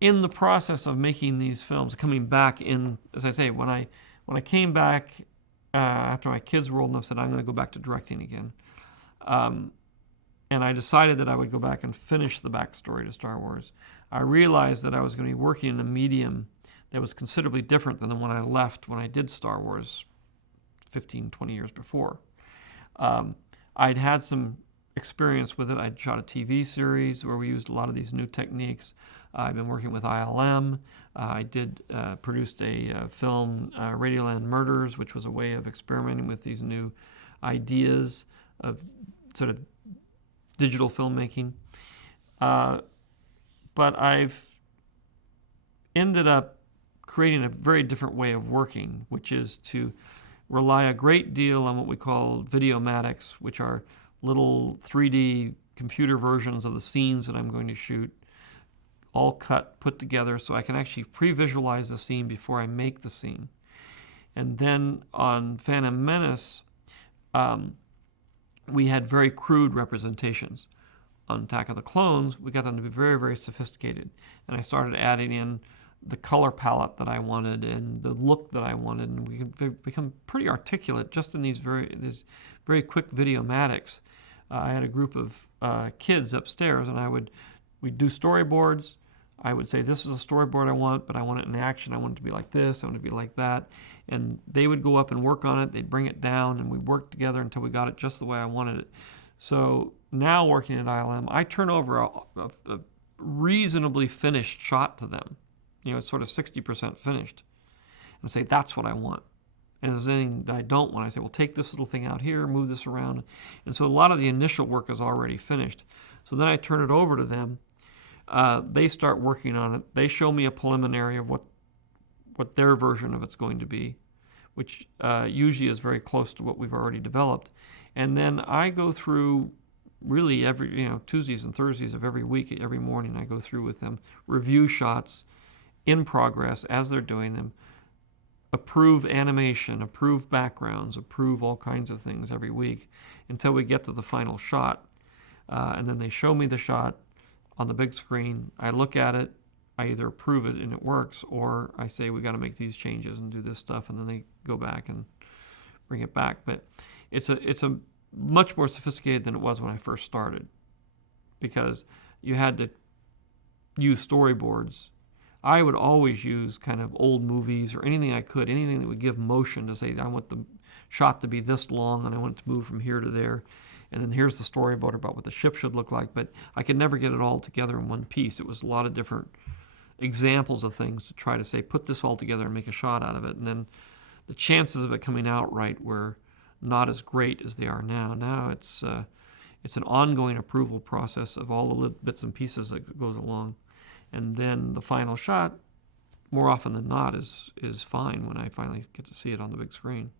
in the process of making these films, coming back in, as I say, when I came back after my kids were old enough, said I'm going to go back to directing again, and I decided that I would go back and finish the backstory to Star Wars. I realized that I was going to be working in a medium that was considerably different than the one I left when I did Star Wars 15, 20 years before. I'd had some experience with it. I'd shot a TV series where we used a lot of these new techniques. I've been working with ILM. I produced a film, Radioland Murders, which was a way of experimenting with these new ideas of sort of digital filmmaking. But I've ended up creating a very different way of working, which is to rely a great deal on what we call videomatics, which are little 3D computer versions of the scenes that I'm going to shoot, all cut, put together, so I can actually pre-visualize the scene before I make the scene. And then on Phantom Menace, we had very crude representations. On Attack of the Clones, we got them to be very, very sophisticated. And I started adding in the color palette that I wanted and the look that I wanted, and we could become pretty articulate just in these very quick videomatics. I had a group of kids upstairs, and we'd do storyboards. I would say, this is a storyboard I want, but I want it in action. I want it to be like this. I want it to be like that. And they would go up and work on it. They'd bring it down, and we'd work together until we got it just the way I wanted it. So now working at ILM, I turn over a reasonably finished shot to them. It's sort of 60% finished. And say, that's what I want. And if there's anything that I don't want, I say, well, take this little thing out here, move this around. And so a lot of the initial work is already finished. So then I turn it over to them. They start working on it. They show me a preliminary of what their version of it's going to be, which usually is very close to what we've already developed. And then I go through really every, Tuesdays and Thursdays of every week, every morning I go through with them, review shots in progress as they're doing them, approve animation, approve backgrounds, approve all kinds of things every week until we get to the final shot. And then they show me the shot on the big screen. I look at it, I either approve it and it works, or I say we got to make these changes and do this stuff, and then they go back and bring it back. But it's a much more sophisticated than it was when I first started, because you had to use storyboards. I would always use kind of old movies or anything I could, anything that would give motion to say, I want the shot to be this long and I want it to move from here to there. And then here's the storyboard about what the ship should look like. But I could never get it all together in one piece. It was a lot of different examples of things to try to say, put this all together and make a shot out of it. And then the chances of it coming out right were not as great as they are now. Now it's an ongoing approval process of all the bits and pieces that goes along. And then the final shot, more often than not, is fine when I finally get to see it on the big screen.